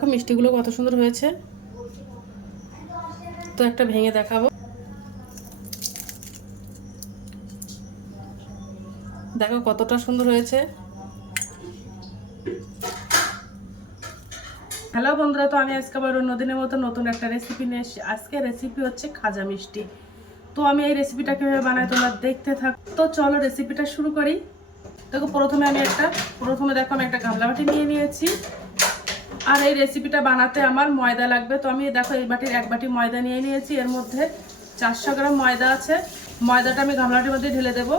দেখো মিষ্টিগুলো কত সুন্দর হয়েছে। তো একটা ভেঙে দেখাবো। দেখো কতটা সুন্দর হয়েছে। হ্যালো বন্ধুরা, তো আমি আজকে আবার অন্যদিনের মতো নতুন একটা রেসিপি নিয়ে এসেছি। আজকে রেসিপি হচ্ছে খাজা মিষ্টি। তো আমি এই রেসিপিটা কীভাবে বানাই তোমরা দেখতে থাক। তো চলো রেসিপিটা শুরু করি। দেখো প্রথমে আমি একটা প্রথমে দেখো আমি একটা গামলা বাটি নিয়ে নিয়েছি। আর এই রেসিপিটা বানাতে আমার ময়দা লাগবে। তো আমি, দেখো, এই বাটির এক বাটি ময়দা নিয়ে নিয়েছি। এর মধ্যে চারশো গ্রাম ময়দা আছে। ময়দাটা আমি গামলাটির মধ্যে ঢেলে দেব।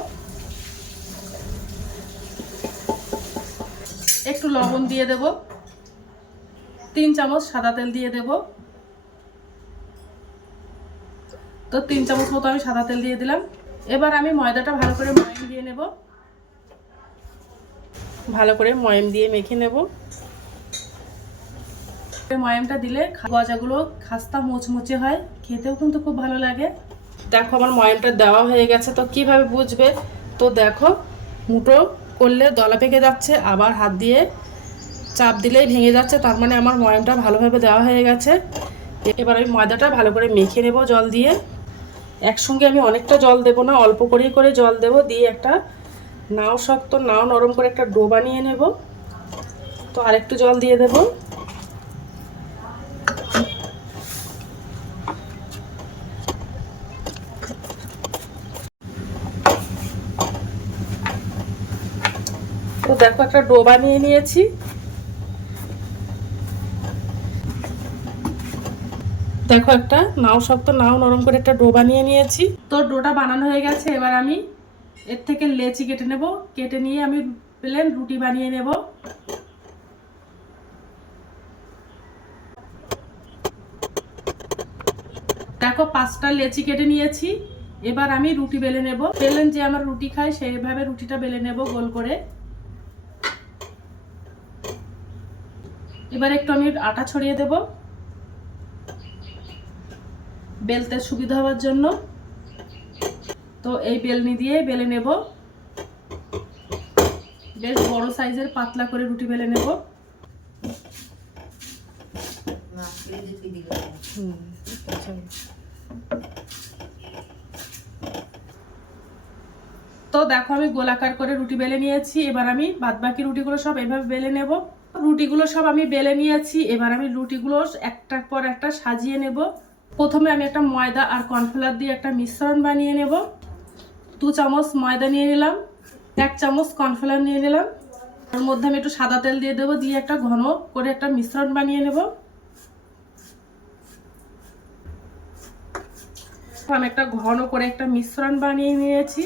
একটু লবণ দিয়ে দেব। তিন চামচ সাদা তেল দিয়ে দেব। তো তিন চামচ মতো আমি সাদা তেল দিয়ে দিলাম। এবার আমি ময়দাটা ভালো করে ময়ম দিয়ে নেব। ভালো করে ময়ম দিয়ে মেখে নেব। ময়ামটা দিলে গজাগুলো খাস্তা মুচমুচে হয়। খেতেও কিন্তু খুব ভালো লাগে। দেখো আমার ময়ামটা দেওয়া হয়ে গেছে, তো কীভাবে বুঝবে? তো দেখো মুটো করলে দলা পেকে যাচ্ছে, আবার হাত দিয়ে চাপ দিলেই ভেঙে যাচ্ছে, তার মানে আমার ময়ামটা ভালোভাবে দেওয়া হয়ে গেছে। এবার আমি ময়দাটা ভালো করে মেখে নেব জল দিয়ে। একসঙ্গে আমি অনেকটা জল দেব না, অল্প করেই করে জল দেব, দিয়ে একটা নাও শক্ত, নাও নরম করে একটা ডো বানিয়ে নেব। তো আরেকটু জল দিয়ে দেবো। দেখো, একটা ডো বানিয়ে নিয়েছি। দেখো একটা, নাও শক্ত, নাও নরম করে একটা ডো বানিয়ে নিয়েছি। তো ডোটা বানানো হয়ে গেছে, এবার আমি এর থেকে লেচি কেটে নেব। কেটে নিয়ে আমি প্লেন রুটি বানিয়ে নেব। দেখো, পাঁচটা লেচি কেটে নিয়েছি। এবার আমি রুটি বেলে নেব। বেলেন যে আমার রুটি খায়, সেইভাবে রুটিটা বেলে নেব গোল করে। এবার একটু আমি আটা ছড়িয়ে দেব। বেলতে সুবিধা হওয়ার জন্য। তো এই বেলনি দিয়ে বেলে নেব। বেশ বড় সাইজের পাতলা করে রুটি বেলে নেব। তো দেখো আমি গোলাকার করে রুটি বেলে নিয়েছি। এবার আমি বাদবাকি রুটিগুলো সব এভাবে বেলে নেব। রুটিগুলো সব আমি বেলে নিয়েছি। এবার আমি রুটিগুলো একটার পর একটা সাজিয়ে নেব। প্রথমে আমি একটা ময়দা আর কর্নফ্লাওয়ার দিয়ে একটা মিশ্রণ বানিয়ে নেব। দু চামচ ময়দা নিয়ে নিলাম, এক চামচ কর্নফ্লাওয়ার নিয়ে নিলাম। তার মধ্যে আমি একটু সাদা তেল দিয়ে দেবো, দিয়ে একটা ঘন করে একটা মিশ্রণ বানিয়ে নেব। আমি একটা ঘন করে একটা মিশ্রণ বানিয়ে নিয়েছি।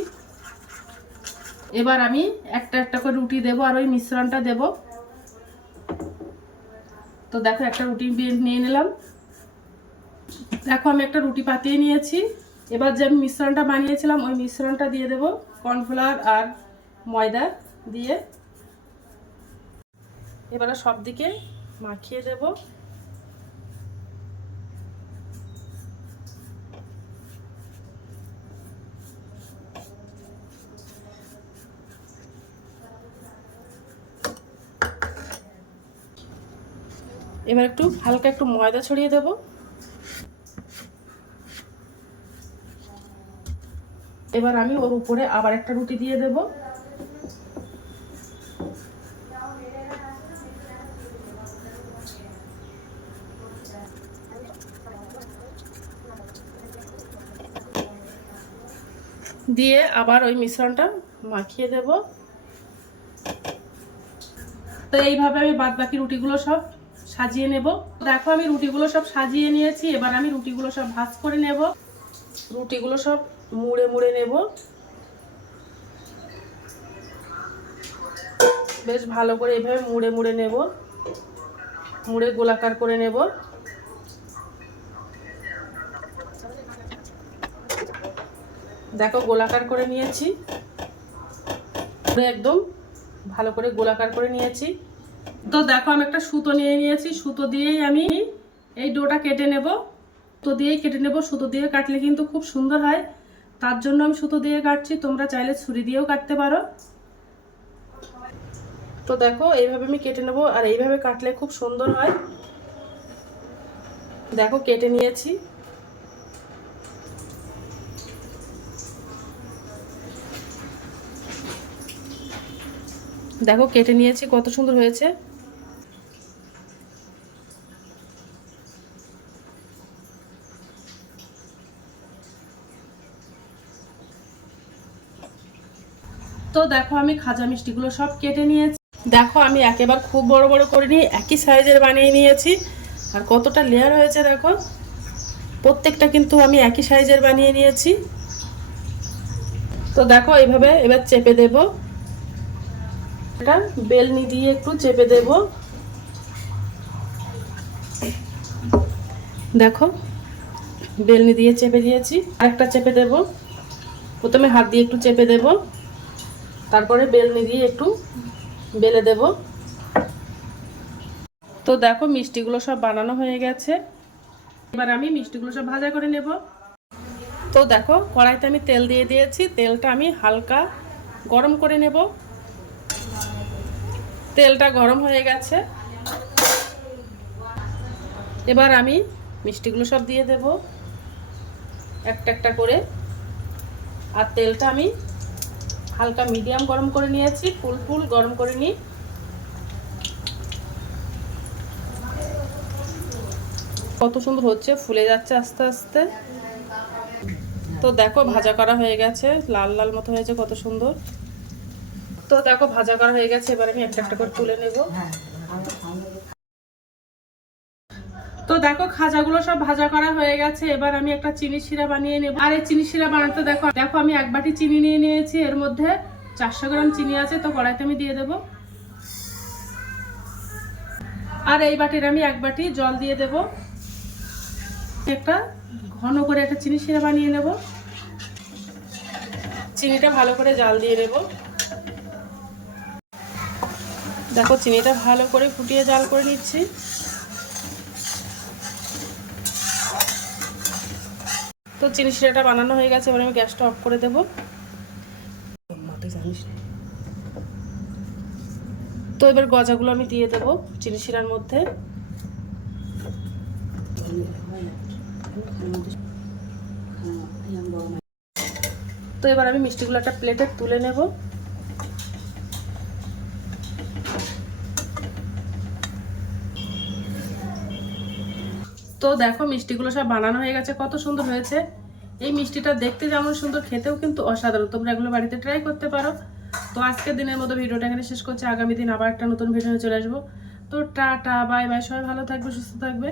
এবার আমি একটা একটা করে রুটি দেবো আর ওই মিশ্রণটা দেব। তো দেখো একটা রুটি নিয়ে নিলাম। দেখো আমি একটা রুটি পাতিয়ে নিয়েছি। এবার যে আমি মিশ্রণটা বানিয়েছিলাম, ওই মিশ্রণটা দিয়ে দেবো কর্নফ্লাওয়ার আর ময়দা দিয়ে। এবারে সব দিকে মাখিয়ে দেব। এবার একটু হালকা একটু ময়দা ছড়িয়ে দেব। এবার আমি ওর উপরে আবার একটা রুটি দিয়ে দেব। দিয়ে আবার ওই মিশ্রণটা মাখিয়ে দেব। তো এইভাবে আমি বাদ বাকি রুটিগুলো সব সাজিয়ে নেব। দেখো, আমি রুটিগুলো সব সাজিয়ে নিয়েছি। এবার আমি রুটিগুলো সব ভাজ করে নেব। রুটিগুলো সব মুড়ে মুড়ে নেব। বেশ ভালো করে এভাবে মুড়ে মুড়ে নেব। মুড়ে গোলাকার করে নেব। দেখো, গোলাকার করে নিয়েছি। একদম ভালো করে গোলাকার করে নিয়েছি। তো দেখো, আমি একটা সুতো নিয়ে নিয়েছি। সুতো দিয়েই আমি এই ডোটা কেটে নেব। সুতো দিয়েই কেটে নেব। সুতো দিয়ে কাটলে কিন্তু খুব সুন্দর হয়। তার জন্য আমি সুতো দিয়ে কাটছি। তোমরা চাইলে ছুরি দিয়েও কাটতে পারো। তো দেখো, এইভাবে আমি কেটে নেব আর এইভাবে কাটলে খুব সুন্দর হয়। দেখো, কেটে নিয়েছি। দেখো, কেটে নিয়েছি। কত সুন্দর হয়েছে। তো দেখো আমি খাজা মিষ্টিগুলো সব কেটে নিয়েছি। দেখো আমি একেবারে খুব বড় বড় করে নিয়ে একই সাইজের বানিয়ে নিয়েছি। আর কতটা লেয়ার হয়েছে দেখো। প্রত্যেকটা কিন্তু আমি একই সাইজের বানিয়ে নিয়েছি। তো দেখো এইভাবে এবার চেপে দেব। এটা বেলনি দিয়ে একটু চেপে দেব। দেখো, বেলনি দিয়ে চেপে দিয়েছি। আরেকটা চেপে দেব। প্রথমে হাত দিয়ে একটু চেপে দেব। তারপরে বেলনি দিয়ে একটু বেলে দেব। তো দেখো মিষ্টিগুলো সব বানানো হয়ে গেছে। এবার আমি মিষ্টিগুলো সব ভাজা করে নেব। তো দেখো কড়াইতে আমি তেল দিয়ে দিয়েছি। তেলটা আমি হালকা গরম করে নেব। তেলটা গরম হয়ে গেছে। এবার আমি মিষ্টিগুলো সব দিয়ে দেব। একটা একটা করে। আর তেলটা আমি হালকা মিডিয়াম গরম করে নিয়েছি, ফুল ফুল গরম করে নিই। কত সুন্দর হচ্ছে, ফুলে যাচ্ছে আস্তে আস্তে। তো দেখো, ভাজা করা হয়ে গেছে, লাল লাল মতো হয়েছে কত সুন্দর। তো দেখো, ভাজা করা হয়ে গেছে, এবার আমি একটা একটা করে তুলে নেব তো দেখো খাজাগুলো সব ভাজা করা হয়ে গেছে, এবার আমি একটা চিনি শিরা বানিয়ে নেব। আর এই চিনি শিরা বানাতে দেখো দেখো আমি এক বাটি চিনি নিয়ে নিয়েছি, এর মধ্যে চারশো গ্রাম চিনি আছে, তো কড়াইতে আমি দিয়ে দেব। আর এই বাটির আমি এক বাটি জল দিয়ে দেব। একটা ঘন করে একটা চিনি শিরা বানিয়ে নেব। চিনিটা ভালো করে জাল দিয়ে নেব। দেখো, চিনিটা ভালো করে ফুটিয়ে জাল করে নিচ্ছি। তো চিনি শিরাটা বানানো হয়ে গেছে, এবার আমি গ্যাসটা অফ করে দেবো। তো এবার গজাগুলো আমি দিয়ে দেবো চিনি শিরার মধ্যে। তো এবার আমি মিষ্টিগুলো একটা প্লেটে তুলে নেব। তো দেখো মিষ্টিগুলো সব বানানো হয়ে গেছে, কত সুন্দর হয়েছে। এই মিষ্টিটা দেখতে যেমন সুন্দর, খেতেও কিন্তু অসাধারণ। তোমরা এগুলো বাড়িতে ট্রাই করতে পারো। তো আজকের দিনের মতো ভিডিওটা এখানে শেষ করছে। আগামী দিন আবার একটা নতুন ভিডিও চলে আসব। তো টা টা বাই বাই সবাই ভালো থাকবে, সুস্থ থাকবে।